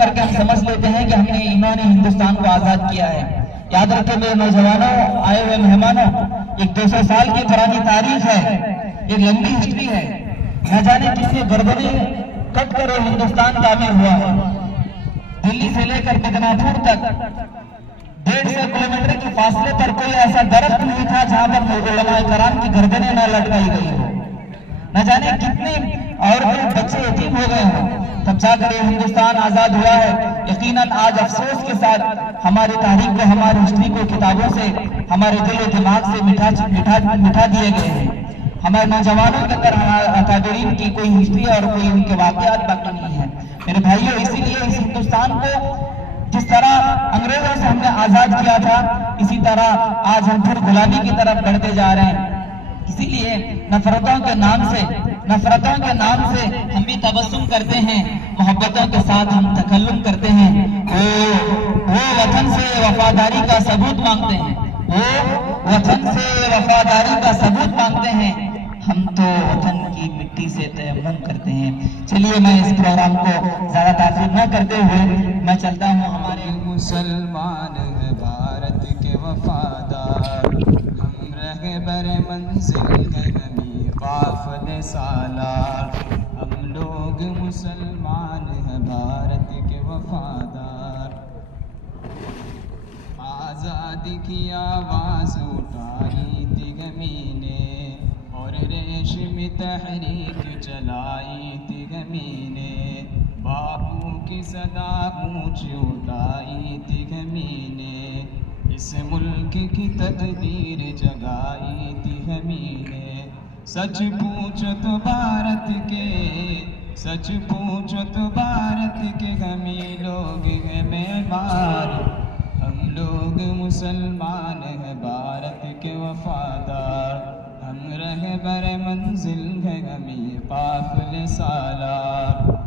करके हम समझ लेते हैं कि हमने इन्होंने हिंदुस्तान को आजाद किया है। याद रखें मेरे नौजवानों, आए हुए मेहमानों, एक 200 साल की पुरानी तारीख है, एक लंबी हिस्ट्री है। न जाने किसने गर्दनें कट कर हिंदुस्तान तामीर हुआ है। दिल्ली से लेकर मिदनापुर तक 150 किलोमीटर के फासले पर कोई ऐसा दरख्त नहीं था जहां पर उलमाए कराम की गर्दनें न लटकाई गई हो। न जाने कितने औरतें बच्चे यतीम हो गए हैं, तब जाकर ये हिंदुस्तान आजाद हुआ है। यकीनन आज अफसोस के साथ हमारी तारीख को, हमारी हिस्ट्री को किताबों से, हमारे दिल दिमाग से मिटा दिए गए हैं। हमारे नौजवानों के अंदर अकादरीन की कोई हिस्ट्री और कोई उनके वाकयात बाकी नहीं है। मेरे भाइयों, इसीलिए इस हिंदुस्तान को जिस तरह अंग्रेजों से हमने आजाद किया था, इसी तरह आज हम फिर गुलामी की तरफ बढ़ते जा रहे हैं। इसीलिए नफरतों के नाम से हम भी तबस्सुम करते हैं, मोहब्बतों के साथ हम तकल्लुम करते हैं। वो वतन से वफादारी का सबूत मांगते हैं, वो वतन से वफादारी का सबूत मांगते हैं। हम तो वतन की मिट्टी से तयम्मुम करते हैं। चलिए, मैं इस प्रोग्राम को ज्यादा तारीफ न करते हुए मैं चलता हूँ। हमारे मुसलमान है भारत के वफादार, हम रहे बरे मंजिल है हमी काफिले सालार। हम लोग मुसलमान है भारत के वफादार, आज़ादी की आवाज़ उठाई थी गमी ने और रेशमी तहरीक चलाई थी गमी ने। बापू की सदा ऊंची उठाई थी गमी ने, इस मुल्क की तकदीर जगाई थी हमी ने। सच पूछो तो भारत के, सच पूछो तो भारत के हमी लोग हैं मेहमान। हम लोग मुसलमान हैं भारत के वफादार, हम रहे बरे मंजिल है हमी काफिले सालार।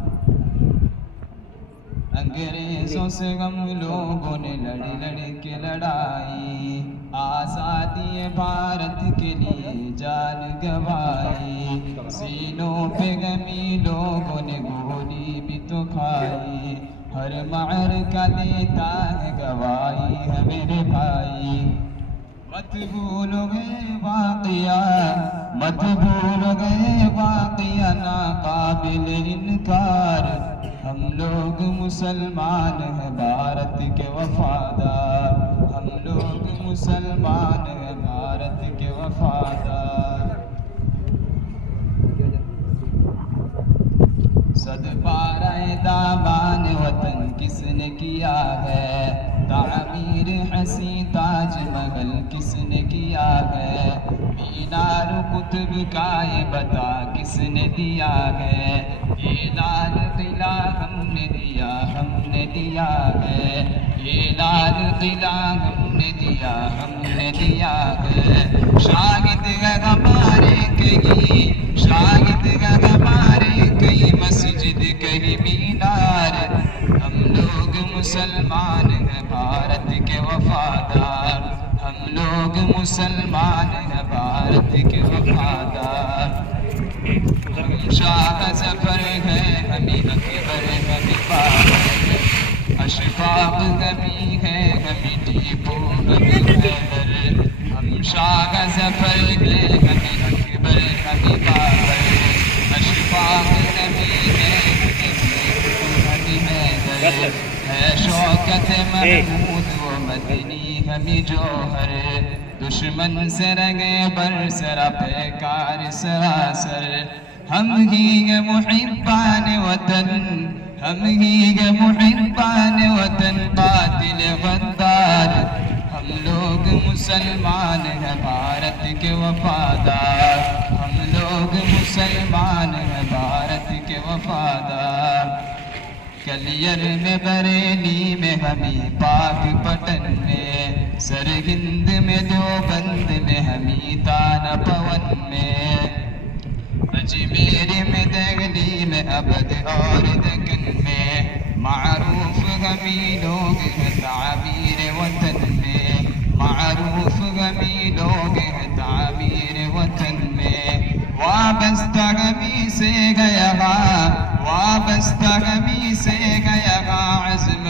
अंग्रेजों से हम लोगों ने लड़ के लड़ाई, आज़ादी भारत के लिए जान गवाई। सीनों पे गमी लोगों ने गोली भी तो खाई, हर मारका देता है गवाही है मेरे भाई। मत भूलो गए वाक़िया, मत भूलो गए वाक़िया नाक़ाबिल इनकार। हम लोग मुसलमान हैं भारत के वफादार, हम लोग मुसलमान हैं भारत के वफादार। सदबाराए दामान वतन किसने किया है, तामीर हसी ताजमहल किसने किया है। मीनार कुतुब का ये बता किसने दिया है, ये लाल किला हमने दिया, हमने दिया है। ये लाल किला हमने दिया, हमने दिया है। शाहिद है हमारे कहीं, शाहिद है हमारे कहीं मस्जिद कहीं मीनार। हम लोग मुसलमान हैं भारत के वफादार, हम लोग मुसलमान हैं भारत के वफादार। हम शाह ज़फ़र हैं, हमी अकबर हमी बाबर, अशफाक गमी है हमी टीपू हमी हैदर। हम शाह ज़फ़र हैं, हमी अकबर हमी बाबर, अशफाक गमी है हमी टीपू हमी हैदर। है शौकत महमूद वो मदनी हमी जौहर, दुश्मन से रंगे बरसरा पैकार सरासर। हम ही है मुहिब्बान वतन, हम ही है मुहिब्बान वतन कातिल गद्दार। हम लोग मुसलमान हैं भारत के वफादार, हम लोग मुसलमान हैं भारत के वफादार। कलियर में बरेली में हमी पाक पटन में, सरहिंद में देवबंद में हमी ताना पवन में। अजमेर में दगली में अबद और दकन में, मारूफ हमी लोग हैं तामीर वतन में। मारूफ हमी लोग हैं तामीर वतन में। वाबस्ता हमी से गया, वाबस्ता हमी से गया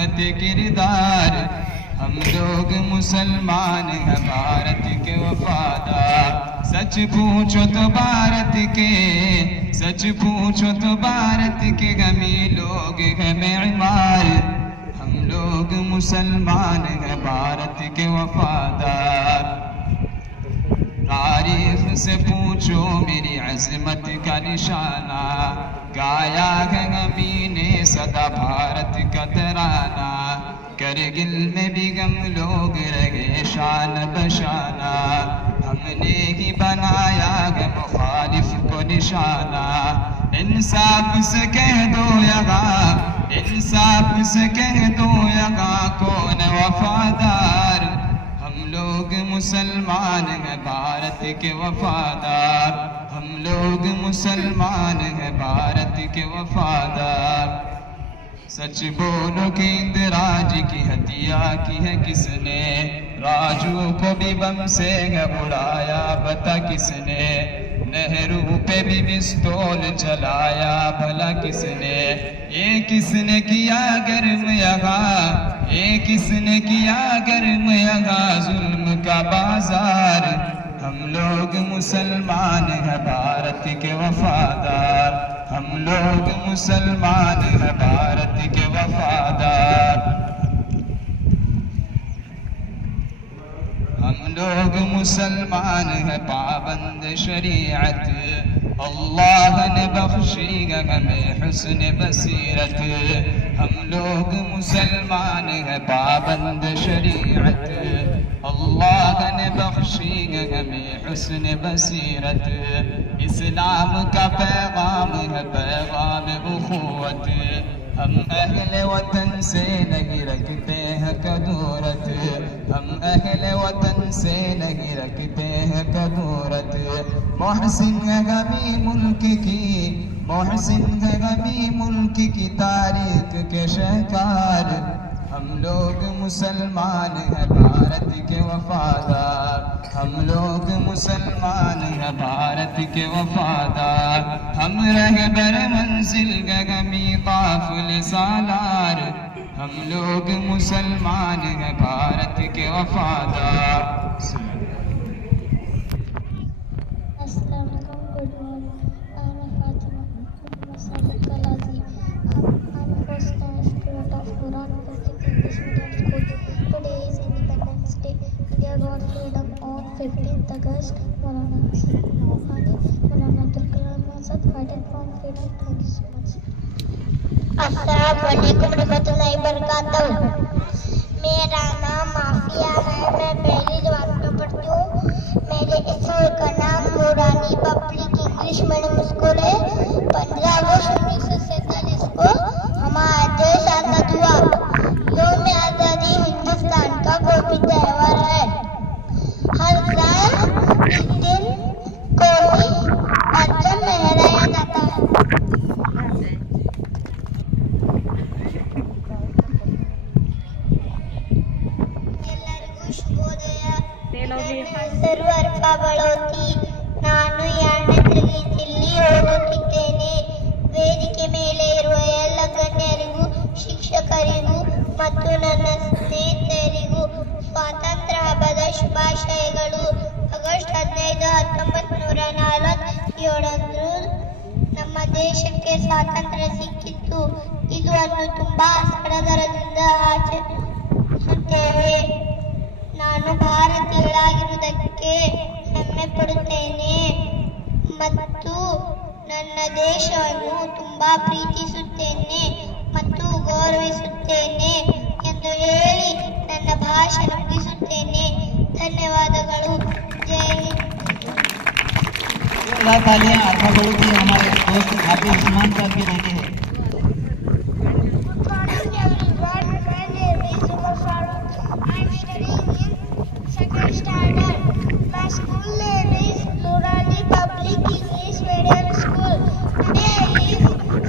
अजमत किरदार। हम लोग मुसलमान हैं भारत के वफादार। सच पूछो तो भारत के, सच पूछो तो भारत के गमी लोग हैं मेहमान। हम लोग मुसलमान हैं भारत के वफादार। तारीख से पूछो मेरी अजमत का निशाना, गाया है गमी ने सदा भारत का तराना। करगिल में भी गम लोग रहे शान बशाना, हमने ही बनाया है मुखालिफ को निशाना। इंसाफ से कह दो यहाँ, इंसाफ से कह दो यहाँ कौन वफादार। हम लोग मुसलमान हैं भारत के वफादार। हम लोग मुसलमान हैं भारत के वफादार। सच बोलो कि इंदिराज की हत्या की है किसने, राजू को भी बम से उड़ाया बता किसने। नेहरू पे भी पिस्तौल चलाया भला किसने। ये किसने किया गर्म यहाँ, ये किसने किया गर्म यहाँ जुल्म का बाजार। हम लोग मुसलमान हैं भारत के वफादार। हम लोग मुसलमान हैं भारत के वफादार। हम लोग मुसलमान हैं पाबंद शरीयत। अल्लाह ने बख्शी हमें हुस्न बसीरत। हम लोग मुसलमान हैं पाबंद शरीयत। अल्लाह ने बख्शी हमें हुस्न बसीरत। इस्लाम का पैगाम है पैगाम उखुवत। हम अहले वतन से नहीं रखते हैं कदूरत। हम अहले वतन से नहीं रखते हैं कदूरत। मोहसिन है गमी मुल्क की, मोहसिन है गमी मुल्क की तारीख के शहकार। हम लोग मुसलमान हैं भारत के वफादार। हम लोग मुसलमान हैं भारत के वफादार। हम रहबर मंजिल गमी काफिले सालार। हम लोग मुसलमान हैं भारत के वफादार। अस्सलाम वालेकुम, good morning. I'm Fatima Masalik Kalazi. I'm a first time student of Quran Public English Medium School. Today is Independence Day. India got freedom on 15th August. Maulana Hussain Mohani, Maulana Abdul Kalam Azad fighting from freedom. Thank you so much. अस्सलाम वालेकुम रहमतुल्लाहि बरकातहू। मेरा नाम mafia है, मैं पहली जमात में पढ़ती हूँ। मेरे स्कूल का नाम नूरानी पब्लिक इंग्लिश मीडियम स्कूल है। 15 अगस्त 1947 को हमारा देश आजाद हुआ। यौम आज़ादी हिंदुस्तान का कौमी त्योहार है। हर साल इस दिन कौमी परचम लहराया जाता है। ಸರ್ವರ್ಪ ಬಳೋತಿ ನಾನು ಎರಡನೇ ತರಗತಿಯಲ್ಲಿ ಓದುತ್ತಿದ್ದೇನೆ. ವೇದಿಕೆ ಮೇಲೆ ಇರುವ ಎಲ್ಲ ಗಣ್ಯರಿಗೂ, ಶಿಕ್ಷಕರಿಗೂ ಮತ್ತು ನನ್ನ ಸ್ನೇಹಿತರಿಗೂ ಸ್ವಾತಂತ್ರ್ಯ ಹಬ್ಬದ ಶುಭಾಶಯಗಳು. ಆಗಸ್ಟ್ 15, 1947 ನಮ್ಮ ದೇಶಕ್ಕೆ ಸ್ವಾತಂತ್ರ್ಯ ಸಿಕ್ಕಿತ್ತು. ಇದನ್ನು ತುಂಬಾ ಸಡಗರದಿಂದ ಆಚರಿಸುತ್ತೇವೆ. ನಾನು ಭಾರತೀಯಳಾಗಿರುವುದಕ್ಕೆ ಹೆಮ್ಮೆ ಪಡುತ್ತೇನೆ ಮತ್ತು ನನ್ನ ದೇಶವನ್ನು ತುಂಬಾ ಪ್ರೀತಿಸುತ್ತೇನೆ ಮತ್ತು ಗೌರವಿಸುತ್ತೇನೆ ಎಂದು ಹೇಳಿ ನನ್ನ ಭಾಷಣ ಮುಗಿಸುತ್ತೇನೆ. ಧನ್ಯವಾದಗಳು. ಜೈ ಹಿಂದ್. तालियां अच्छा बहुत ही हमारे दोस्त हाफिज उस्मान साहब की देते हैं। My school name is Nurani Public English Medium School. Today is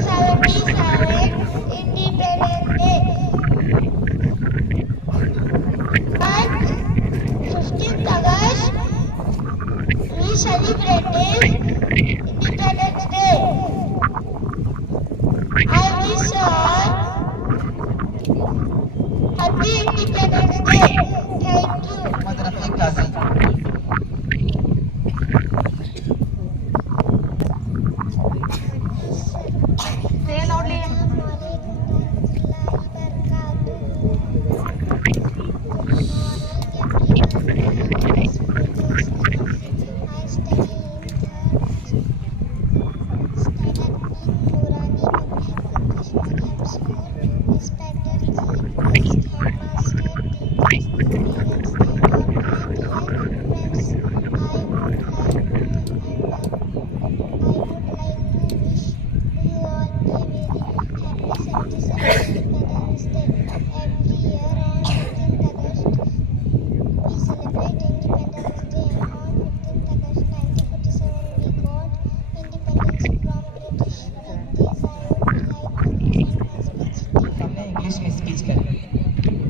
77th Independence Day. On 15th August, we celebrated Independence Day. Happy Independence Day. Thank you. Mohammad Rafiq काजी।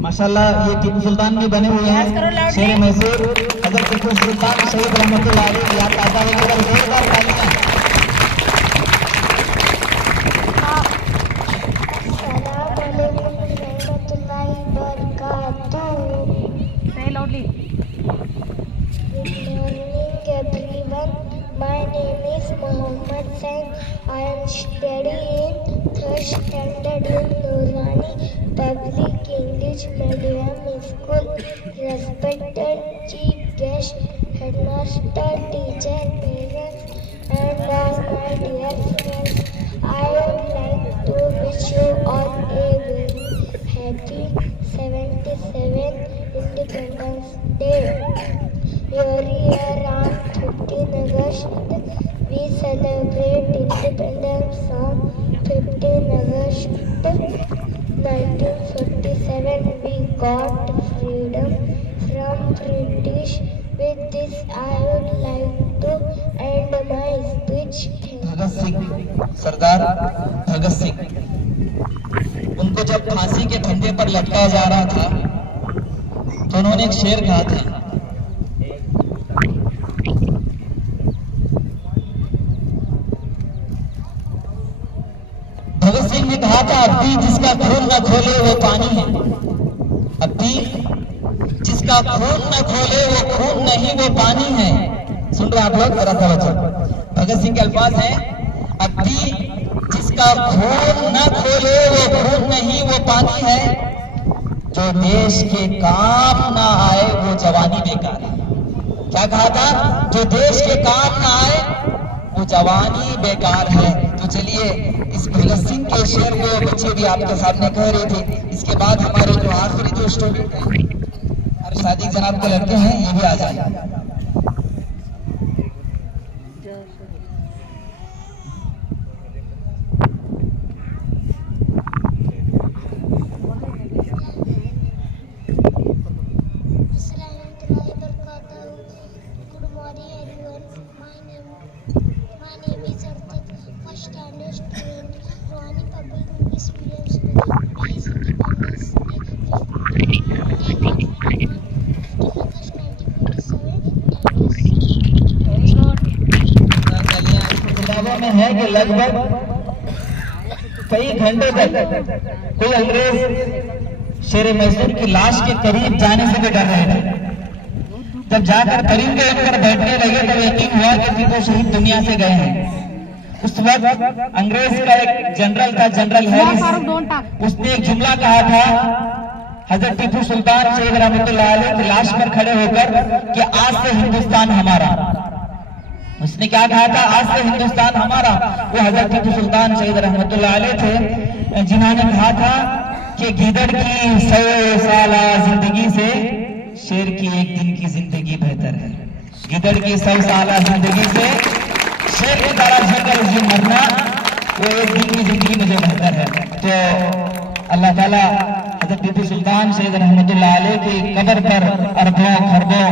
माशाल्लाह ये टीपू सुल्तान भी बने हुए हैं। शेर मैसूर हजरत टीपू सुल्तान शहीद रहमतुल्लाह अलैह की याद ताज़ा होने पर जोरदार तालियां। My name is Mohammed Sain. I am studying in third standard in Nurani Public English Medium School. Respected Chief Guest, Headmaster, teacher, parents, and all my dear friends, I would like to wish you all a very happy 77th Independence Day. Every year on 15 August, we celebrate independence on 15 August 1947. We got freedom from British. With this, I would like to end my speech. Bhagat Singh, सरदार भगत सिंह, उनको जब फांसी के फंदे पर लटकाया जा रहा था तो उन्होंने एक शेर कहा था। भगत सिंह ने कहा था, अब भी जिसका खून न खोले वो पानी है। अब भी जिसका खून न खोले वो खून नहीं वो पानी है। सुन रहे आप लोग, जरा तवज्जो। भगत सिंह के अल्फाज हैं, अब भी जिसका खून न खोले वो खून नहीं वो पानी है। जो देश के काम ना आए वो जवानी बेकार है। क्या कहा था? जो देश के काम ना आए वो जवानी बेकार है। तो चलिए इस भगत सिंह के शेर को बच्चे भी आपके सामने कह रहे थे। इसके बाद हमारे जो आखिरी जो स्टूडेंट हैं, हमारे सादिक जनाब के लड़के हैं, ये भी आ जाए। में है कि लगभग कई घंटे तक कोई अंग्रेज शेर मैसूर की लाश के करीब जाने से भी डर रहे थे। जब जाकर करीब गए पर बैठने लगे तब यकीन हुआ कि वो शहीद दुनिया से गए हैं। उस वक्त अंग्रेज का एक जनरल था, जनरल हैरिस, उसने एक जुमला कहा था हजरत टीपू सुल्तान शहीद रहमतुल्लाह अलैह की लाश पर खड़े होकर कि आज से हिंदुस्तान हमारा। उसने क्या कहा था? आज से हिंदुस्तान हमारा। वो हजरत टीपू सुल्तान शहीद रहमतुल्लाह अलैह थे जिन्होंने कहा था कि गीदड़ की 100 साल जिंदगी से शेर की एक दिन की जिंदगी बेहतर है। गीदड़ की 100 साल जिंदगी से शेर की तरह जीकर मरना वो एक दिन की जिंदगी मुझे बेहतर है। तो अल्लाह ताला हजरत टीपू सुल्तान शहीद रहमतुल्लाह अलैह की कब्र पर अरबों खरबों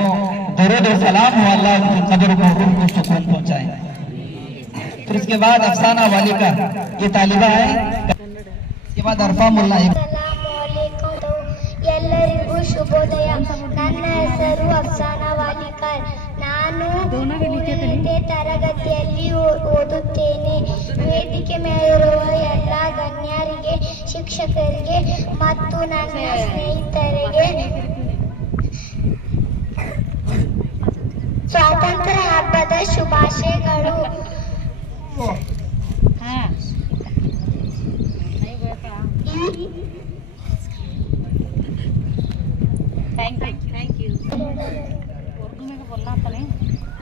दरूद और सलाम हो, अल्लाह उनकी कब्र को उनको सुकून पहुंचाए। फिर इसके बाद अफसाना वाली का ये तालिबा है। इसके बाद अरफा मुल्ला। ಎಲ್ಲರಿಗೂ ಶುಭೋದಯ. ನನ್ನ ಹೆಸರು ಅಫ್ಸಾನಾ ವಾಲಿಕರ್. ನಾನು 3ನೇ ತರಗತಿಯಲ್ಲಿ ಓದುತ್ತೇನೆ. ವೇದಿಕೆ ಮೇಲಿರುವ ಎಲ್ಲ ಗಣ್ಯರಿಗೆ, ಶಿಕ್ಷಕರಿಗೆ ಮತ್ತು ನನ್ನ ಸ್ನೇಹಿತರಿಗೆ ಸ್ವಾತಂತ್ರ್ಯ ಹಬ್ಬದ ಶುಭಾಶಯಗಳು.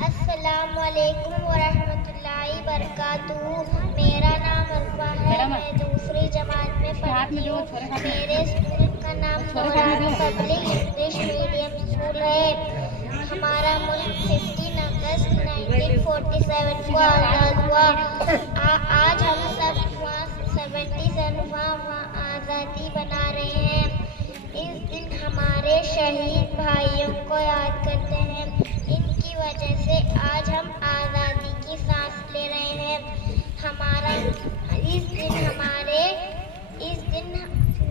अस्सलामुअलैकुम वरहमतुल्लाहि वबरकातुहू। मेरा नाम अरफा है, मैं दूसरी जमात में पढ़ती हूँ। मेरे स्कूल का नाम नूरानी पब्लिक इंग्लिश मीडियम स्कूल है। हमारा मुल्क 15 अगस्त 1947 को आज़ाद हुआ। आज हम सब 77वां आज़ादी बना रहे हैं। इस दिन हमारे शहीद भाइयों को याद करते हैं। इनकी वजह से आज हम आज़ादी की सांस ले रहे हैं। इस दिन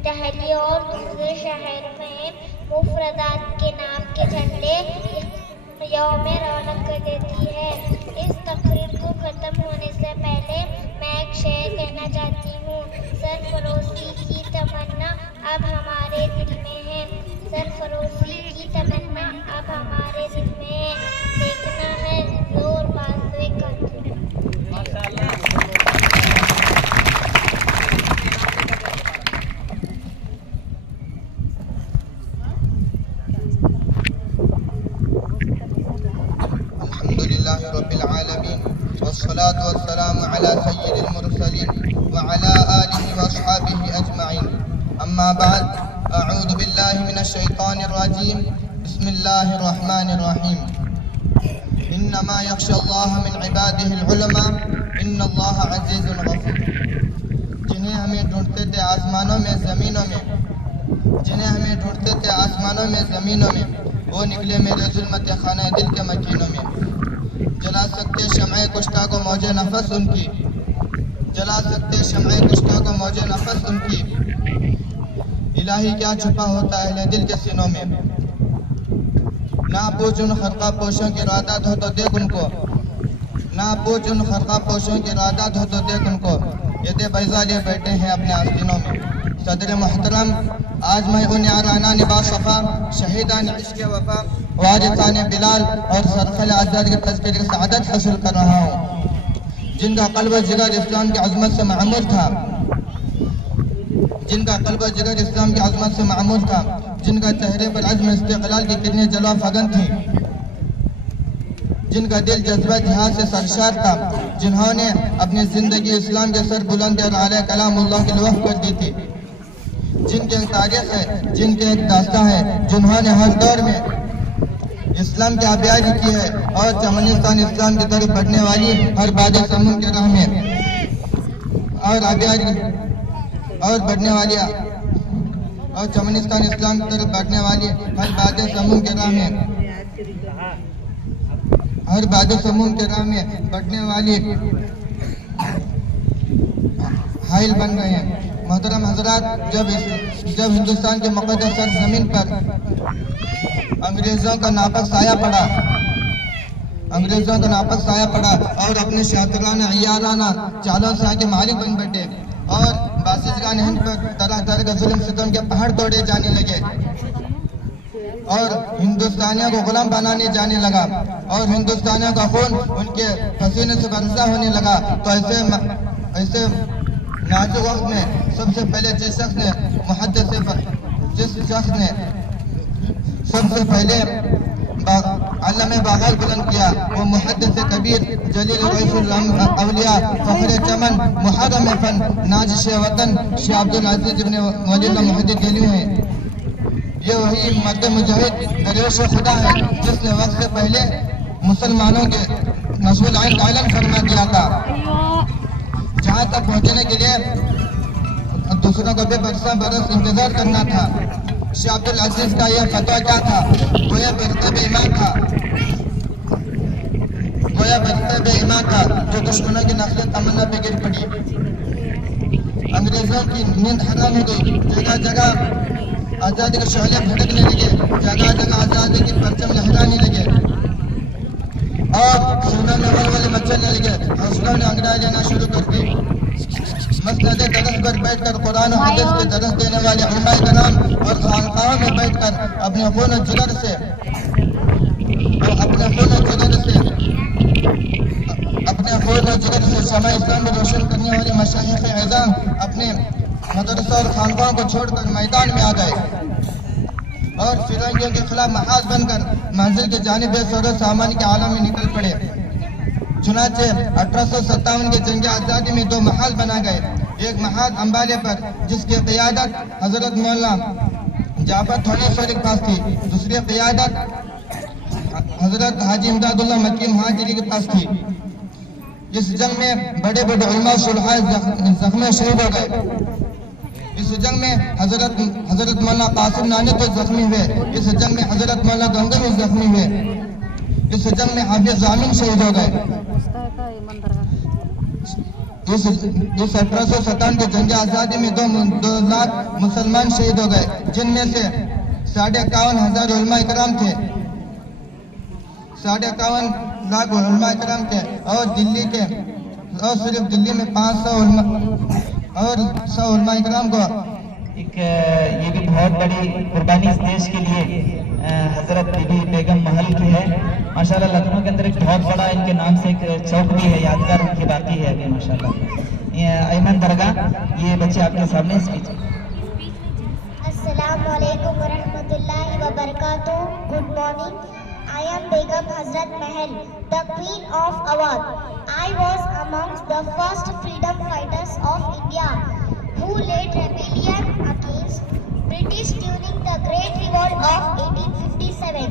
दिल्ली और दूसरे शहरों में मुफरदात के नाम के झंडे यौम रौनक कर देती है। इस तकरीर को ख़त्म होने से पहले मैं एक शेर कहना चाहती हूँ। सरफरोशी की तमन्ना अब हमारे दिल में है, सरफरोशी की तमन्ना अब हमारे दिल में है। देखना है जोर बाज़ का। अल्हम्दुलिल्लाहि रब्बिल आलमीन वस्सलातु वस्सलामु अला सय्यिदिल मुरसलीन व अला आलिहि व अस्हाबिहि अजमईन। अम्मा बाद, अऊज़ु बिल्लाहि मिनश शैतानिर रजीम। बिस्मिल्लाहिर रहमानिर रहीम। इन्नमा यख्शल्लाह मिन इबादिहिल उलमा इन्नल्लाह अज़ीज़ुन गफूर। जिन्हें हमें ढूंढते थे आसमानों में ज़मीनों में, जिन्हें हमें ढूंढते थे आसमानों में ज़मीनों में, वो निकले मेरे जुल्मत खाना दिल के मकीनों में। जला सकते शम्ए कुश्ता को मौजे नफस उनकी, जला सकते शम्ए कुश्ता को मौजे नफस उनकी। इलाही क्या छुपा होता है अहले दिल के सीनों में। ना पूछ उन खरका पोशों की रादात हो तो देख उनको, ना पूछ उन खरका पोशों की रादात हो तो देख उनको। ये दे बैजा लिए बैठे हैं अपने आस्तीनों में। सदर मोहतरम, आज मैं उन याराना निभा सफ़ा, शहीदान इश्क़ वफ़ा, वारिसान बिलाल और सरखल आज़ाद के तज़किरे की सआदत हासिल कर रहा हूँ, जिनका क़ल्ब जिगर इस्लाम की अज़मत से मामूर था, जिनका क़ल्ब जिगर इस्लाम की अज़मत से मामूर था, जिनका चेहरे पर अज़्म इस्तिक़लाल की कितनी जलवा फगन थी, जिनका दिल जज्बा जिहाद से सरशार था, जिन्होंने अपनी ज़िंदगी इस्लाम के सर बुलंद और आला कलामुल्लाह की वक़्फ़ कर दी थी, जिनके एक तारीख़ है, जिनके एक दास्तां है, जिन्होंने हर दौर में इस्लाम की आबियारी की है और चमनिस्तान इस्लाम की तरफ बढ़ने वाली हर बादे समूह के राह में और आबियारी और बढ़ने वाली और चमनिस्तान इस्लाम की तरफ बढ़ने वाली हर बादे समूह के राह में, हर बादे समूह के राह में बढ़ने वाली हाइल बन गए हैं। मोहतरम हजरात, जब हिंदुस्तान के मुक़द्दस ज़मीन पर अंग्रेज़ों का नापक साया पड़ा, अंग्रेज़ों का नापक साया पड़ा और अपने शातिराना अय्याराना चालों से आगे मालिक बन बैठे और बासिजगान हिंद पर तरह तरह के जुल्म सितम के पहाड़ तोड़े जाने लगे और हिंदुस्तानियों को गुलाम बनाने जाने लगा और हिंदुस्तानियों का खून उनके पसीने से बरसा होने लगा। तो ऐसे नाजुक वक्त में सबसे पहले जिस शख्स ने सबसे पहले अल्लाह बाग़ाल बुलंद किया, वो मुहद्दिस कबीर जलील रईसुल औलिया फ़ख्र चमन मुहर्रम फन नाज़िश वतन शेख अब्दुल अज़ीज़ इब्न वलील्लाह मुहद्दिस दिल्ली हैं। ये वही मर्द मुजाहिद दरवेश खुदा है जिसने वक्त से पहले मुसलमानों के मसूल आइन का ऐलान फरमा दिया था। जहाँ तक पहुँचने के लिए दूसरों को बरस इंतजार करना था। शेख अब्दुल अज़ीज़ का यह फतवा क्या था? गोया बरतब ईमान था, गोया बरतब ईमान था जो दुश्मनों की नस्ल तमन्ना पे गिर पड़ी। अंग्रेजों की नींद हराम हो गई, जगह जगह आज़ादी के शोले भड़कने लगे, जगह जगह आज़ादी की परचम लहराने लगे और सीनों में वलवले मचलने लगे, हौसलों ने अंगड़ाई लेना शुरू कर दी। मस्जिद दरस पर बैठकर कुरान और हदीस के दरस देने वाले उलमा कराम और खानकाहों में बैठकर अपने खून और जिगर से शमा इस्लाम में रोशन करने वाले मशाइख एज़ाम अपने मदरसा और खानकाहों को छोड़कर मैदान में आ गए और फिरंगियों के खिलाफ महाज बनकर मंजिल के जानिब सौर सामान के आलम में निकल पड़े। चुनाचे 1857 के जंग आज़ादी में 2 महाल बना गए। एक महाल अंबाले पर जिसकी क़ियादत हजरत मौलाना जाफर थानेश्वरी के पास थी, दूसरी क़ियादत हजरत हाजी इमदादुल्लाह मक्की महाजिरी के पास थी। इस जंग में बड़े बड़े उलमा सुलहा जख्मी शहीद हो गए। इस जंग में हजरत मौलाना कासिम नानी तो जख्मी हुए। इस जंग में हजरत मौलाना गंगवी जख्मी हुए। इस जंग में हाफिज जामिन शहीद हो गए। इस 1857 के जंग आज़ादी में 2 लाख मुसलमान शहीद हो गए, जिनमें से 51,500 उलमा इकराम थे। 51 लाख उलमा इकराम थे और सिर्फ दिल्ली में 500 उलमा और 100 उलमा इकराम को एक ये भी बहुत बड़ी कुर्बानी इस देश के लिए हजरत बीबी बेगम महल की है। माशाल्लाह लखनऊ के अंदर एक बहुत बड़ा इनके नाम से एक चौक भी है, यादगार उनकी बाकी है अभी माशाल्लाह। अयमन दरगाह, ये बच्चे आपके सामने स्पीच। अस्सलाम वालेकुम व रहमतुल्लाहि व बरकातुहू। Good morning. I am Begum Hazrat Mahal, the Queen of Awadh. I was amongst the first freedom fighters of India who led rebellion against British during the Great Revolt of 1857.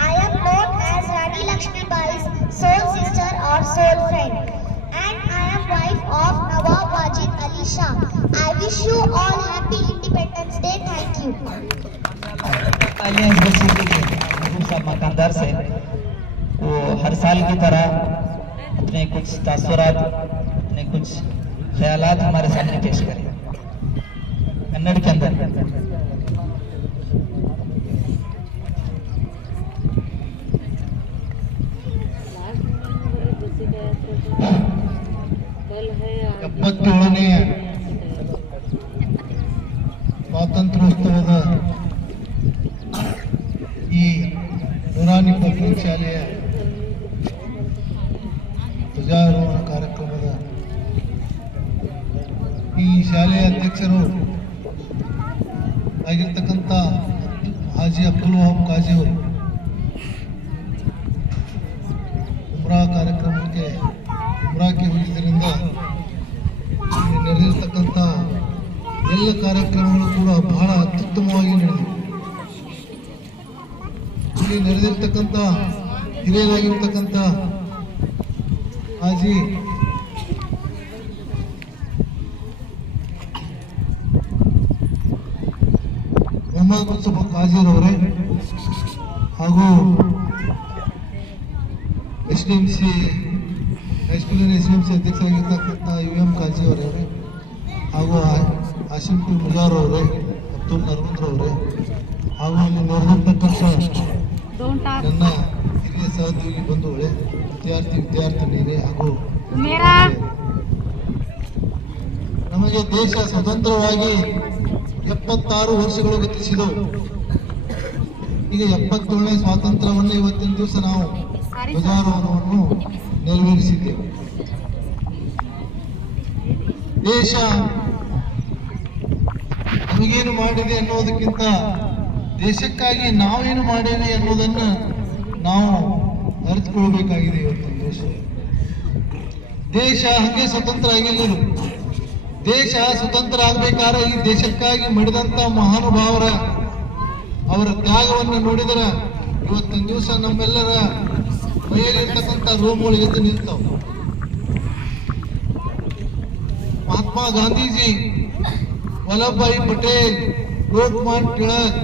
I am known as Rani Lakshmi Bai's soul sister or soul friend, and I am wife of Nawab Wajid Ali Shah. I wish you all happy Independence Day. Thank you. साहब मकानदार से वो हर साल की तरह अपने कुछ तासुरात, अपने कुछ ख्यालात हमारे सामने पेश करें कन्नड़ के अंदर। 77ನೇ ಸ್ವಾತಂತ್ರ್ಯೋತ್ಸವದ ಈ ನೂರಾನಿ ಪಬ್ಲಿಕ್ ಶಾಲೆಯ ಧ್ವಜಾರೋಹಣ ಕಾರ್ಯಕ್ರಮದ ಈ ಶಾಲೆಯ ಅಧ್ಯಕ್ಷರು ಆಗಿರ್ತಕ್ಕಂಥ ಹಾಜಿ ಅಬ್ದುಲ್ ವಹಾಬ್ ಕಾಜಿ ಅವರು ಉಮ್ರಾ ಕಾರ್ಯಕ್ರಮಕ್ಕೆ ಉಮ್ರಾಕ್ಕೆ ಹೋಗಿದ್ದರಿಂದ ಇಲ್ಲಿ ನಡೆದಿರ್ತಕ್ಕಂಥ ಎಲ್ಲ ಕಾರ್ಯಕ್ರಮಗಳು ಕೂಡ ಬಹಳ ಅತ್ಯುತ್ತಮವಾಗಿ ನಡೆದಿವೆ. ಇಲ್ಲಿ ನಡೆದಿರ್ತಕ್ಕಂಥ ಹಿರಿಯರಾಗಿರ್ತಕ್ಕಂಥ ಹಾಜಿ ಮೊಹಮ್ಮದ್ ಮುಸ್ತಫಾ ಕಾಜಿರವರೇ ಹಾಗೂ ಎಸ್ಡಿಎಂಸಿ ಹೈಸ್ಕೂಲಿನ ಎಸ್ಡಿಎಂಸಿ ಅಧ್ಯಕ್ಷರಾಗಿರ್ತಕ್ಕಂಥ UM ಕಾಜಿ ಅವರೇ ಹಾಗೂ ಆಸಿಮ್ ಪಿ ಮುಜಾರ್ ಅವರೇ, ಅಬ್ದುಲ್ ನರ್ಮಂದ್ರವರೇ ಹಾಗೂ ಇಲ್ಲಿ ನಡೆದಿರ್ತಕ್ಕಂಥ ನನ್ನ ಹಿರಿಯ ಸಹೋದ್ಯೋಗಿ ಬಂಧುಗಳೇ, ವಿದ್ಯಾರ್ಥಿನಿಯರೇ ಹಾಗೂ ನಮಗೆ ದೇಶ ಸ್ವತಂತ್ರವಾಗಿ 76 ವರ್ಷಗಳು ಗತಿಸಿದವು. ಈಗ 77ನೇ ಸ್ವಾತಂತ್ರ್ಯವನ್ನು ಇವತ್ತಿನ ದಿವಸ ನಾವು ಧ್ವಜಾರೋಹಣವನ್ನು ನೆರವೇರಿಸಿದ್ದೇವೆ. ದೇಶ ನಮಗೇನು ಮಾಡಿದೆ ಅನ್ನೋದಕ್ಕಿಂತ ದೇಶಕ್ಕಾಗಿ ನಾವೇನು ಮಾಡೇವೆ ಅನ್ನೋದನ್ನು ನಾವು ಅರಿತುಕೊಳ್ಬೇಕಾಗಿದೆ. ಇವತ್ತಿನ ದೇಶ ಹಂಗೆ ಸ್ವತಂತ್ರ ಆಗಿಲ್ಲರು. ದೇಶ ಸ್ವತಂತ್ರ ಆಗ್ಬೇಕಾದ್ರೆ ಈ ದೇಶಕ್ಕಾಗಿ ಮಡಿದಂತ ಮಹಾನುಭಾವರ ಅವರ ತ್ಯಾಗವನ್ನು ನೋಡಿದರೆ ಇವತ್ತಿನ ದಿವಸ ನಮ್ಮೆಲ್ಲರ ಮೈಯಲ್ಲಿರ್ತಕ್ಕಂಥ ರೋಮಗಳು ಎದ್ದು ನಿಲ್ತಾವ. ಮಹಾತ್ಮ ಗಾಂಧೀಜಿ, ವಲ್ಲಭಭಾಯಿ ಪಟೇಲ್, ಲೋಕಮಾನ್ಯ ತಿಲಕ್,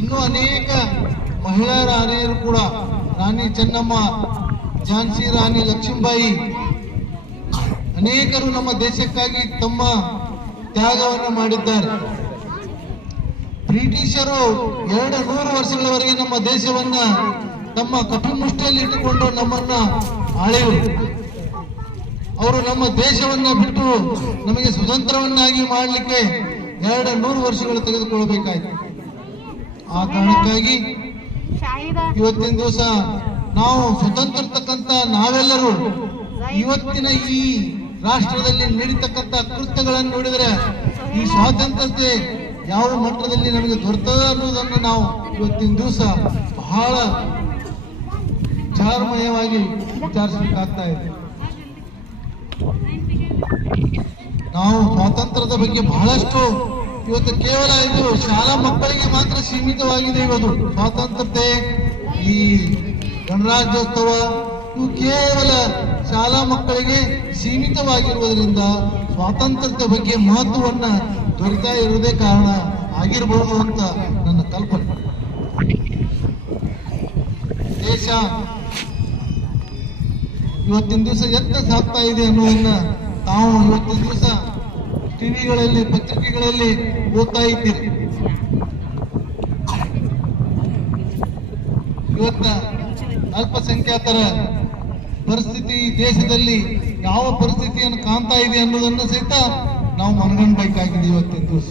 ಇನ್ನೂ ಅನೇಕ ಮಹಿಳಾ ರಾಣಿಯರು ಕೂಡ, ರಾಣಿ ಚೆನ್ನಮ್ಮ, ಝಾನ್ಸಿ ರಾಣಿ ಲಕ್ಷ್ಮೀಬಾಯಿ, ಅನೇಕರು ನಮ್ಮ ದೇಶಕ್ಕಾಗಿ ತಮ್ಮ ತ್ಯಾಗವನ್ನು ಮಾಡಿದ್ದಾರೆ. ಬ್ರಿಟಿಷರು 200 ವರ್ಷಗಳವರೆಗೆ ನಮ್ಮ ದೇಶವನ್ನ ತಮ್ಮ ಕಪಿಮುಷ್ಟಿಯಲ್ಲಿ ಇಟ್ಟುಕೊಂಡು ನಮ್ಮನ್ನ ಆಳಿದರು. ಅವರು ನಮ್ಮ ದೇಶವನ್ನ ಬಿಟ್ಟು ನಮಗೆ ಸ್ವತಂತ್ರವನ್ನಾಗಿ ಮಾಡಲಿಕ್ಕೆ 200 ವರ್ಷಗಳು ತೆಗೆದುಕೊಳ್ಳಬೇಕಾಯಿತು. ಆ ಕಾರಣಕ್ಕಾಗಿ ಇವತ್ತಿನ ದಿವಸ ನಾವು ಸ್ವತಂತ್ರ ಇರ್ತಕ್ಕಂಥ ನಾವೆಲ್ಲರೂ ಇವತ್ತಿನ ಈ ರಾಷ್ಟ್ರದಲ್ಲಿ ನಡೀತಕ್ಕಂಥ ಕೃತ್ಯಗಳನ್ನು ನೋಡಿದರೆ ಈ ಸ್ವಾತಂತ್ರ್ಯತೆ ಯಾವ ಮಟ್ಟದಲ್ಲಿ ನಮಗೆ ದೊರೆತದ ಅನ್ನೋದನ್ನು ನಾವು ಇವತ್ತಿನ ದಿವಸ ಬಹಳ ವಿಚಾರಮಯವಾಗಿ ವಿಚಾರಿಸಬೇಕಾಗ್ತಾ ಇದೆ. ನಾವು ಸ್ವಾತಂತ್ರ್ಯದ ಬಗ್ಗೆ ಬಹಳಷ್ಟು ಇವತ್ತು ಕೇವಲ ಇದು ಶಾಲಾ ಮಕ್ಕಳಿಗೆ ಮಾತ್ರ ಸೀಮಿತವಾಗಿದೆ. ಇವತ್ತು ಸ್ವಾತಂತ್ರ್ಯತೆ, ಈ ಗಣರಾಜ್ಯೋತ್ಸವ ಇವು ಕೇವಲ ಶಾಲಾ ಮಕ್ಕಳಿಗೆ ಸೀಮಿತವಾಗಿರುವುದರಿಂದ ಸ್ವಾತಂತ್ರ್ಯದ ಬಗ್ಗೆ ಮಹತ್ವವನ್ನ ದೊರೀತಾ ಇರುವುದೇ ಕಾರಣ ಆಗಿರಬಹುದು ಅಂತ ನನ್ನ ಕಲ್ಪನೆ. ದೇಶ ಇವತ್ತಿನ ದಿವಸ ಎತ್ತ ಸಾಗ್ತಾ ಇದೆ ಅನ್ನೋದನ್ನ ತಾವು ಇವತ್ತಿನ ದಿವಸ ಟಿವಿಗಳಲ್ಲಿ, ಪತ್ರಿಕೆಗಳಲ್ಲಿ ಓದ್ತಾ ಇದ್ದೀರಿ. ಇವತ್ತ ಅಲ್ಪಸಂಖ್ಯಾತರ ಪರಿಸ್ಥಿತಿ ದೇಶದಲ್ಲಿ ಯಾವ ಪರಿಸ್ಥಿತಿಯನ್ನು ಕಾಣ್ತಾ ಇದೆ ಅನ್ನೋದನ್ನು ಸಹಿತ ನಾವು ಮನಗಂಡಬೇಕಾಗಿದೆ. ಇವತ್ತಿನ ದಿವಸ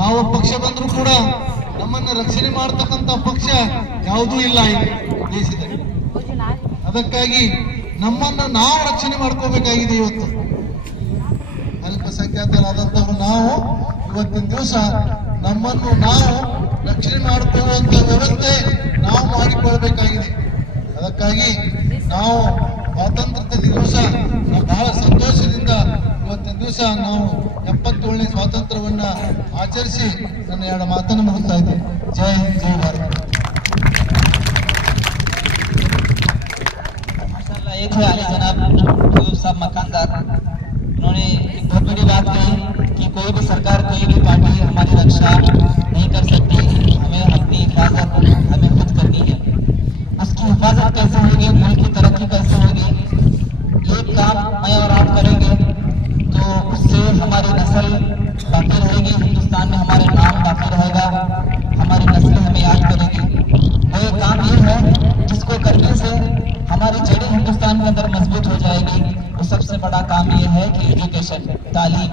ಯಾವ ಪಕ್ಷ ಬಂದರೂ ಕೂಡ ನಮ್ಮನ್ನು ರಕ್ಷಣೆ ಮಾಡತಕ್ಕಂತ ಪಕ್ಷ ಯಾವುದೂ ಇಲ್ಲ ಈ ದೇಶದಲ್ಲಿ. ಅದಕ್ಕಾಗಿ ನಮ್ಮನ್ನು ನಾವು ರಕ್ಷಣೆ ಮಾಡ್ಕೋಬೇಕಾಗಿದೆ. ಇವತ್ತು ಅಲ್ಪಸಂಖ್ಯಾತರಾದಂತಹ ನಾವು ಇವತ್ತಿನ ದಿವಸ ನಮ್ಮನ್ನು ನಾವು ರಕ್ಷಣೆ ಮಾಡಿಕೊಳ್ಳುವಂತ ವ್ಯವಸ್ಥೆ ನಾವು ಮಾಡಿಕೊಳ್ಬೇಕಾಗಿದೆ. ಅದಕ್ಕಾಗಿ ನಾವು ಸ್ವಾತಂತ್ರ್ಯದ ದಿವಸ ಬಹಳ ಸಂತೋಷದಿಂದ ಇವತ್ತಿನ ದಿವಸ ನಾವು 77ನೇ ಸ್ವಾತಂತ್ರ್ಯವನ್ನ ಆಚರಿಸಿ ನನ್ನ 2 ಮಾತನ್ನು ಮುಗಿಸ್ತಾ ಇದ್ದೇನೆ. ಜೈ ಹಿಂದ್, ಜೈ ಭಾರತ್. एक है आली जनाब महबूब साहब मकानदार, उन्होंने एक बहुत बड़ी बात कही कि कोई भी सरकार, कोई भी पार्टी हमारी रक्षा नहीं कर सकती, हमें अपनी हिफाजत हमें खुद करनी है। उसकी हिफाजत कैसे होगी, मुल्क की तरक्की कैसे होगी? एक काम मैं और आप करेंगे तो उससे हमारी नस्ल बाकी रहेगी, हिंदुस्तान में हमारे नाम बाकी रहेगा, हमारी नस्ल हमें याद करेगी। वो एक काम ये है जिसको करने से हमारी जड़ें हिंदुस्तान के अंदर मजबूत हो जाएगी। वो सबसे बड़ा काम ये है कि एजुकेशन, तालीम,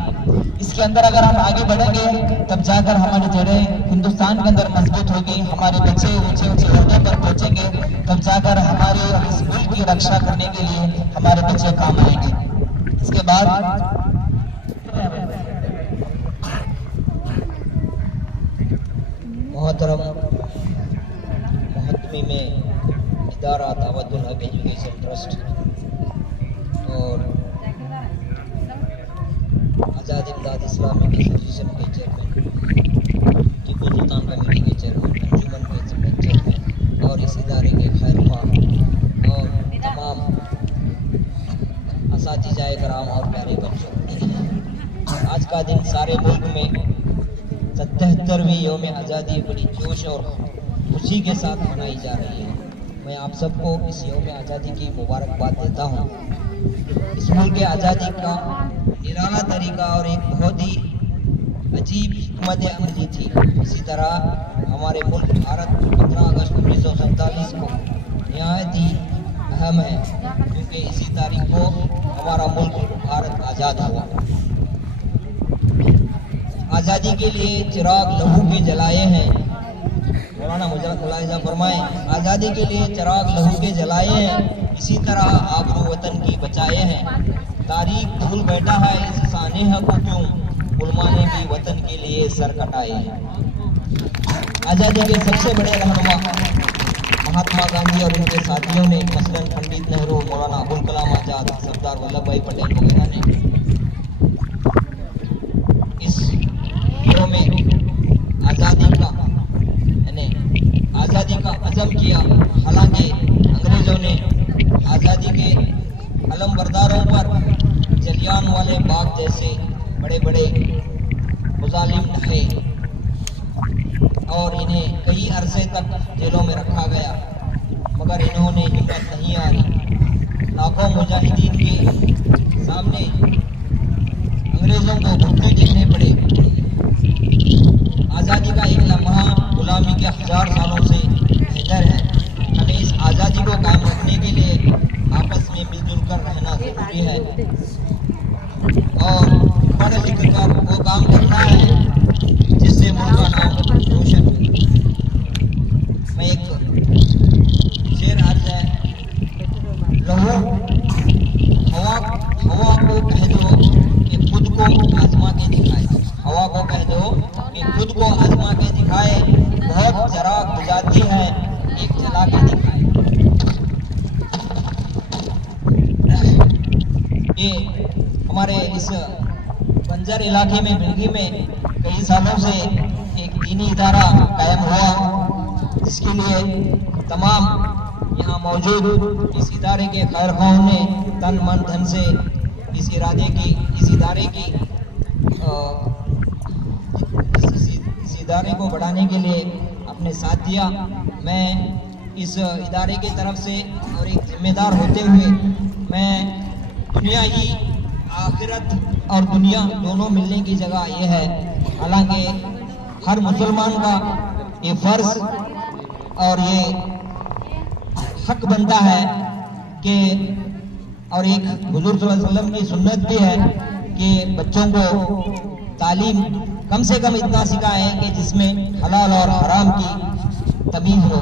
इसके अंदर अगर हम आगे बढ़ेंगे तब जाकर हमारी जड़ें हिंदुस्तान के अंदर मजबूत होगी, हमारे बच्चे ऊंचे ऊंचे ओहदे पर पहुंचेंगे, तब जाकर हमारे इस मुल्क की रक्षा करने के लिए हमारे बच्चे काम आएंगे। इसके बाद मोहतरम महतमी में इदारा दावतुल हक एजुकेशन ट्रस्ट और आज़ाद इमदाद इस्लामिक एसोसिएशन के चेयरमैन, टीपू सुल्तान कमेटी के चेयरमैन, अंजुमन के चेयरमैन और इस इदारे के खैरख्वाह और तमाम असातिज़ाए कराम और प्यारे बच्चों, आज का दिन सारे मुल्क में 77वीं यौम आज़ादी बड़ी जोश और खुशी के साथ मनाई जा रही है। मैं आप सबको इस यौम आज़ादी की मुबारकबाद देता हूँ। इस मुल्क आज़ादी का निराला तरीका और एक बहुत ही अजीब हिकमत अमली थी। इसी तरह हमारे मुल्क भारत 15 अगस्त 1947 को नहायत ही अहम है, क्योंकि इसी तारीख को हमारा मुल्क भारत आज़ाद हुआ। आज़ादी के लिए चिराग लहू के जलाए हैं, मौलाना मुलाहिजा फरमाए, आज़ादी के लिए चिराग लहू के जलाए हैं, इसी तरह आबरू वतन की बचाए हैं। तारीख भूल बैठा है इस सानेह को क्यों, उलमा ने भी वतन के लिए सर कटाए हैं। आज़ादी के सबसे बड़े रहनुमा महात्मा गांधी और उनके साथियों ने, मसलन पंडित नेहरू, मौलाना अबुल कलाम आजाद, सरदार वल्लभ भाई पटेल वगैरह ने इस में आज़ादी का अज़म किया। हालांकि अंग्रेज़ों ने आज़ादी के अलमबरदारों पर जलियान वाले बाग जैसे बड़े बड़े मुजालिम ढहे और इन्हें कई अरसे तक जेलों में रखा गया, मगर इन्होंने हिम्मत नहीं हारी। लाखों मुजाहिदीन के सामने अंग्रेज़ों को घुटने टेकने पड़े। आज़ादी का एक लम्हा गुलामी के 1000 सालों से बेहतर है। हमें इस आज़ादी को कायम रखने के लिए इस बंजर इलाके में बिलगी में कई सालों से एक दीनी इदारा कायम हुआ, जिसके लिए तमाम यहाँ मौजूद इस इदारे के खैरखाओं ने तन मन धन से इस इदारे को बढ़ाने के लिए अपने साथ दिया। मैं इस इदारे की तरफ से और एक जिम्मेदार होते हुए मैं दुनिया ही आखिरत और दुनिया दोनों मिलने की जगह ये है। हालांकि हर मुसलमान का ये फर्ज और ये हक बनता है कि, और एक हुजूर सल्लल्लाहु अलैहि वसल्लम की सुन्नत भी है कि बच्चों को तालीम कम से कम इतना सिखाएं कि जिसमें हलाल और हराम की तमीज़ हो।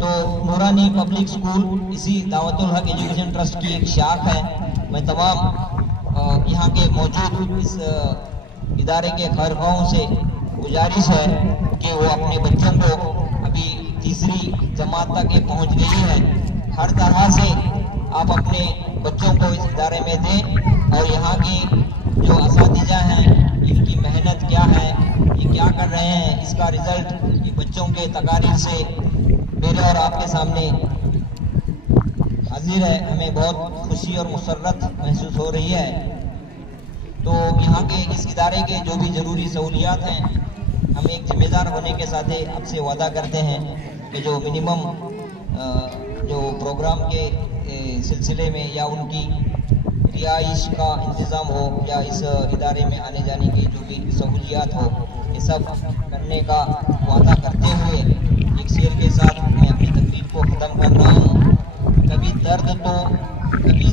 तो नूरानी पब्लिक स्कूल इसी दावतुल हक एजुकेशन ट्रस्ट की एक शाख है। मैं तमाम यहाँ के मौजूद इस इदारे के खैरखाओं से गुजारिश है कि वो अपने बच्चों को, अभी तीसरी जमात तक ये पहुँच गई है, हर तरह से आप अपने बच्चों को इस इदारे में दें। और यहाँ की जो असातिज़ा हैं, इनकी मेहनत क्या है, ये क्या कर रहे हैं, इसका रिजल्ट ये बच्चों के तकारीर से मेरे और आपके सामने हाजिर है। हमें बहुत खुशी और मुसर्रत महसूस हो रही है। तो यहाँ के इस इदारे के जो भी ज़रूरी सहूलियात हैं, हम एक जिम्मेदार होने के साथ आपसे वादा करते हैं कि जो मिनिमम जो प्रोग्राम के सिलसिले में या उनकी रिहाइश का इंतज़ाम हो या इस इदारे में आने जाने की जो भी सहूलियात हो, ये सब करने का वादा करते हुए एक शेर के साथ मैं अपनी तकरीर को ख़त्म कर रहा हूँ। कभी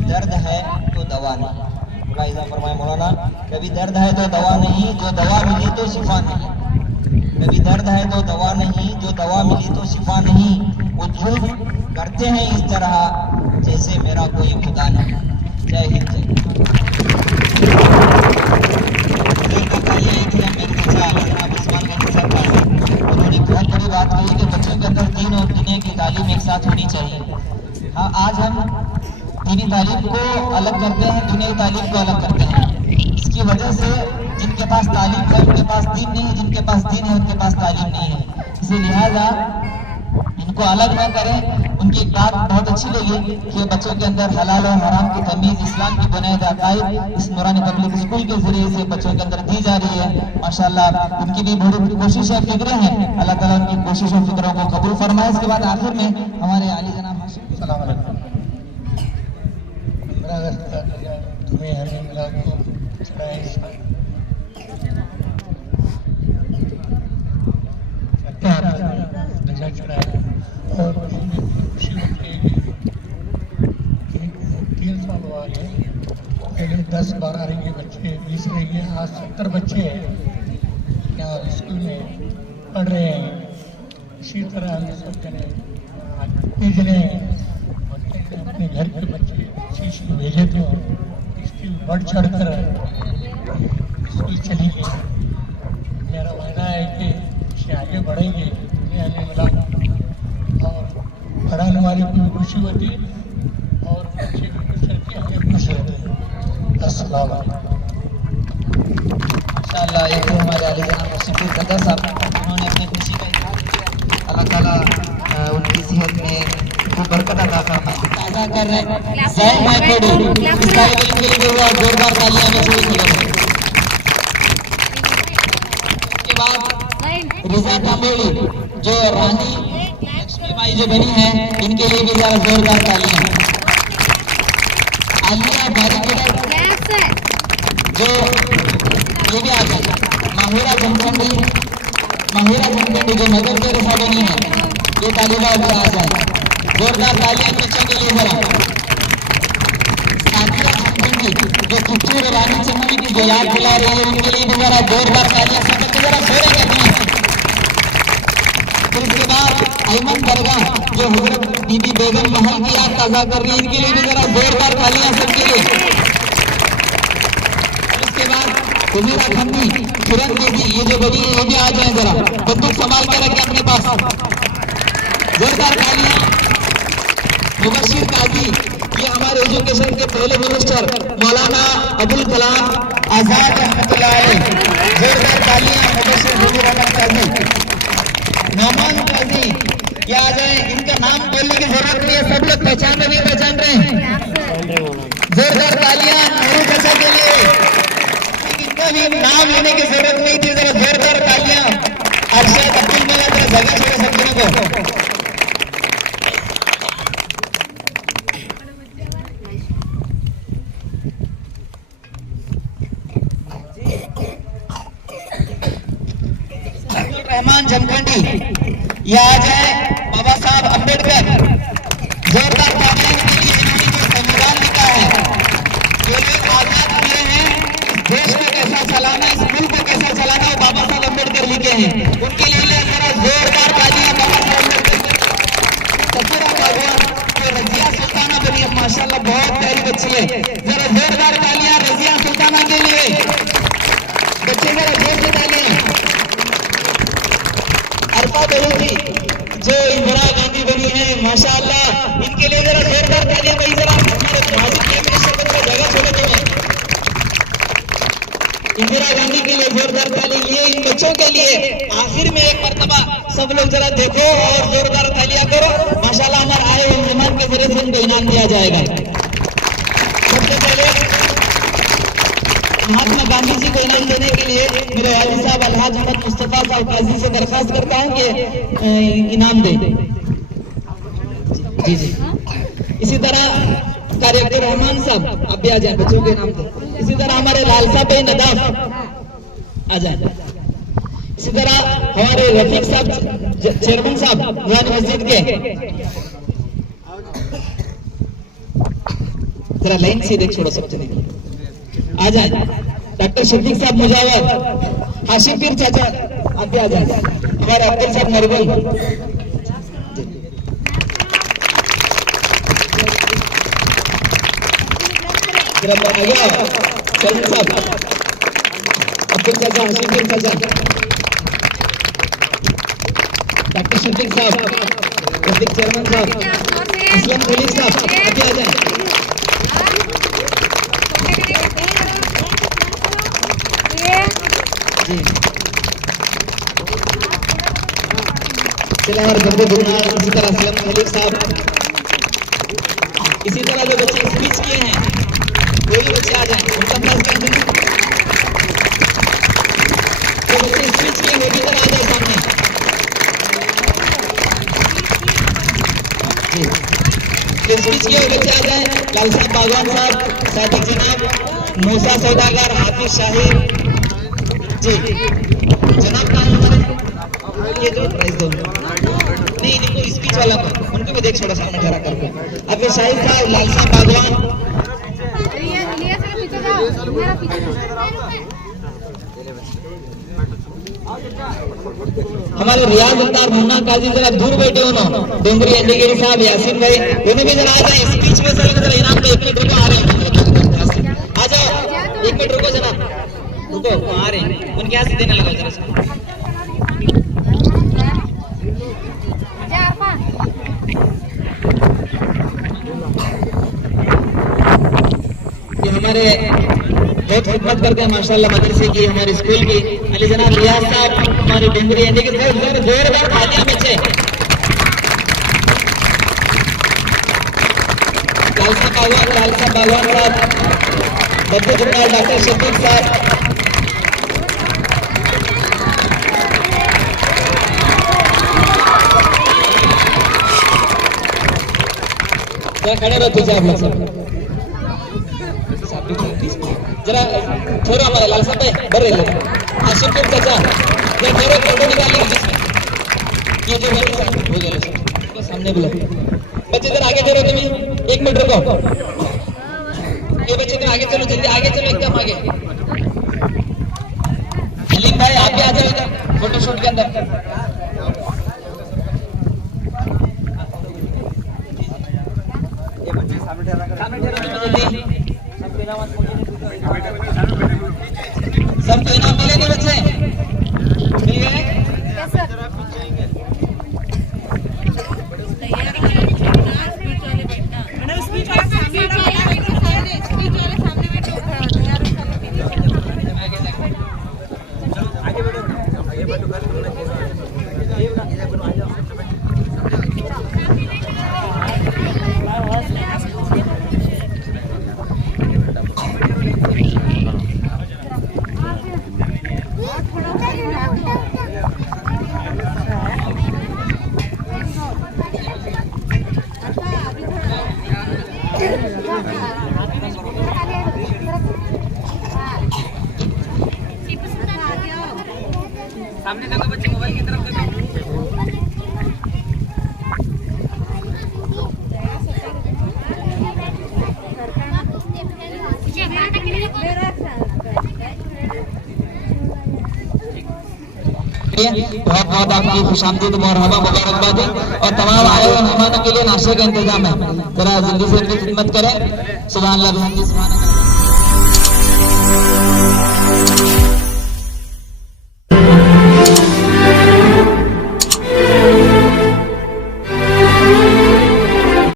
दर्द है तो दवा नहीं। मुलाहिज़ा फरमाए मौलाना, कभी दर्द है तो दवा नहीं, जो दवा मिली तो शिफा नहीं। कभी दर्द है तो दवा नहीं, जो दवा मिली तो शिफा नहीं। वो झूठ करते हैं इस तरह जैसे मेरा कोई खुदा नहीं। जय हिंद, जय उन्होंने बहुत बड़ी बात कही कि बच्चों के अंदर दीन और दुनिया की तालीम एक साथ होनी चाहिए। हाँ, आज हम दीनी तालीम को अलग करते हैं, दुनियावी तालीम को अलग करते हैं। इसकी वजह से जिनके पास तालीम है उनके पास दीन नहीं है, जिनके पास दीन है उनके पास तालीम नहीं है। इसी लिहाजा इनको अलग न करें। उनकी बात बहुत अच्छी लगी कि बच्चों के अंदर हलाल और हराम की तमीज़, इस्लाम की बुनियादी अकायद इस नूरानी पब्लिक स्कूल के जरिए से बच्चों के अंदर दी जा रही है। माशाल्लाह, उनकी भी बड़ी कोशिशें, फिक्रें हैं। अल्लाह ताला उनकी कोशिश और फिक्रों को कबूल फरमाए। इसके बाद आखिर में हमारे आली जनाब हाशिम, अस्सलाम वालेकुम। 15 अगस्त का तुम्हें हमें मिला को चढ़ाया और खुशी होती है कि 3 साल हुआ है। पहले 10-12 रहेंगे बच्चे, 20 रहेंगे, आज 70 बच्चे यहाँ स्कूल में पढ़ रहे हैं। इसी तरह हम सब जने जने अपने घर के बच्चे स्कूल भेजे थे, स्कूल बढ़ चढ़ कर स्कूल चली गई। मेरा मानना है कि इसे आगे बढ़ेंगे, आने मिला और पढ़ाने वाले को भी खुशी होती और बच्चे भी खुश रहते, हमें खुश रहते। अस्सलाम वालेकुम। इंशाअल्लाह एक तो हमारे आली जनाब मुसीबत कदर साहब, उन्होंने अपनी खुशी का इजहार, अल्लाह ताला उनकी सेहत में खूब बरकत अता फरमाए। अदा कर रहे हैं जय माय कोडी इस कार्यक्रम के लिए हुआ जोरदार तालियां में शुरू करें। इसके बाद रिजा तांबेड़ी जो रानी लक्ष्मीबाई जो बनी है, इनके लिए भी जरा जोरदार तालियां। आलिया बारीकेडर जो ये भी आ गए। माहिरा जनखंडी जो नगर के रिसा बनी है, ये तालिबा भी आ जाए। जोरदार तालियां बच्चों के लिए जरा। साथिया जनखंडी जो किच्चू रानी चमनी की जो याद दिला रही है, उनके लिए भी जरा जोरदार तालियां सबके जरा जोरे करनी है। फिर इसके बाद अहमद दरगाह जो हजरत बीबी बेगम महल की याद ताज़ा कर रही है, इनके लिए भी जरा जोरदार तालियां सबके लिए। इसके बाद हुजूरा खन्नी किरण देवी ये जो बनी है, ये भी आ जाए जरा, बंदूक संभाल के रखें अपने पास। जोरदार तालियां। मुबशिर काजी ये हमारे एजुकेशन के पहले मिनिस्टर मौलाना अबुल कलाम आजाद रहमतुल्लाह अलैह। जोरदार तालियां मुबश्शिर हुजूर रहमान काजी, नौमान काजी, ये आ जाए। इनका नाम बोलने की जरूरत नहीं है, सब लोग पहचान रहे हैं। जोरदार तालियां नूरू चाचा के लिए, इनका भी नाम लेने की जरूरत नहीं थी। जरा जोरदार तालियां अरशद अब्दुल मिला, जगह छोड़े सज्जनों को। रहमान जमखंडी, ये आ जाए। बाबा साहब अम्बेडकर, जोरदार तालियां के लिए। इन्होंने जो संविधान लिखा है, जो लोग आजाद हुए हैं, इस देश को कैसा चलाना, इस मुल्क को कैसा चलाना, वो बाबा साहब अम्बेडकर लिखे हैं। उनके लिए जरा जोरदार तालियां बाबा साहब अम्बेडकर। सफीरा बागवान जो रजिया सुल्ताना बनी है, माशाल्लाह बहुत प्यारी बच्ची है। जरा जोरदार तालियां रजिया सुल्ताना के लिए। बच्चे जरा जोर से तालियां। अरफा बहूजी जो इंदिरा गांधी बनी है, माशाअल्लाह, इनके लिए जरा जोरदार तालियां। भाई जरा हमारे माजी प्राइम मिनिस्टर को जरा जगह छोड़ो तो। इंदिरा गांधी के लिए जोरदार ताली। ये इन बच्चों के लिए आखिर में एक मर्तबा सब लोग जरा देखो और जोरदार तालियां करो। माशाअल्लाह हमारे आए हुए मेहमान के जरिए से इनको इनाम दिया जाएगा। सबसे पहले महात्मा गांधी जी को इनाम देने के लिए मेरे वालिद साहब अलहाज मोहम्मद मुस्तफा साहब काजी से दरखास्त करता हूं कि इनाम दे। जी जी। इसी तरह कारी अब्दुल रहमान साहब, आप भी आ जाए, बच्चों के नाम दे। इसी तरह हमारे लाल साहब भाई नदाफ आ जाए। इसी तरह हमारे रफीक साहब चेयरमैन साहब नूरानी मस्जिद के, जरा लाइन सीधे छोड़ो सब जने आ जाए। डॉक्टर शफीक साहब मुजावर, हाशिम पीर चाचा आप भी आ जाए। हमारे अब्दुल साहब नरगुल, शफीक साहब, अब्दुल चाचा, हाशिम पीर चाचा, डॉक्टर शफीक साहब, रफीक चेयरमैन साहब, असलम पुलिस साहब आप भी आ जाए। हमारे इसी तरह असलम खलीफ साहब। इसी तरह जो बच्चे स्पीच किए हैं वो भी बच्चे आ जाए। उनका पास कर दें, जो बच्चे स्पीच किए वो भी जरा आ जाए सामने। जो स्पीच किए वो बच्चे आ जाए। लाल साहब बागवान साहब, सादिक जनाब, मूसा सौदागर, हाफिज शाहिर जी, जनाब का ये दो प्राइज दो। नहीं, इनको स्पीच वाला को, उनको भी देख छोड़ा सामने ठहरा करके। अब शाहिद साहब, लाल साहब बागवान, हमारे रियाज अख्तार, मुन्ना काजी जरा दूर बैठे हो ना। डोंगरी अंडीगिरी साहब, यासीन भाई, उन्हें भी जरा आ जाए। स्पीच में जरा इनाम तो 1 मिनट रुको, आ रहे हैं, आ जाओ। 1 मिनट रुको जनाब, रुको, आ रहे हैं। उनके यहाँ से देने लगा जरा। हमारे बहुत खिदमत करते हैं माशाल्लाह मदरसे की, हमारे स्कूल की। अली जनाब रियाज साहब, हमारे डोंगरी अंडे के जोरदार तालियां बच्चे। लाल साहब बागवान साहब, बब्बू जुम्मल, डॉक्टर शफीक साहब, खड़े रहो पीछे आप लोग सब। जरा थोड़ा हमारे लाल साहब भाई बड़े लोग, हाशिम पीर चाचा जरा थोड़ा फोटो निकालिए। ये जो बड़ी साहब हो गए तो सामने बुलाओ। बच्चे जरा आगे चलो, तुम 1 मिनट रुको। ये बच्चे तो आगे चलो, जल्दी आगे चलो, एकदम आगे। अलीम भाई आप भी आ जाओ इधर फोटोशूट के अंदर। सबको इनाम मिले नहीं बच्चे? मिल गए? सामने देखो बच्चे, मोबाइल की तरफ देखो। बहुत बहुत आपकी खुशामदीद मरहबा मुबारकबादी और तमाम आए हुए मेहमानों के लिए नाश्ते का इंतजाम है। जरा जल्दी से इनकी खिदमत करें। सुभान अल्लाह बिहम्दिही सुभान अल्लाह।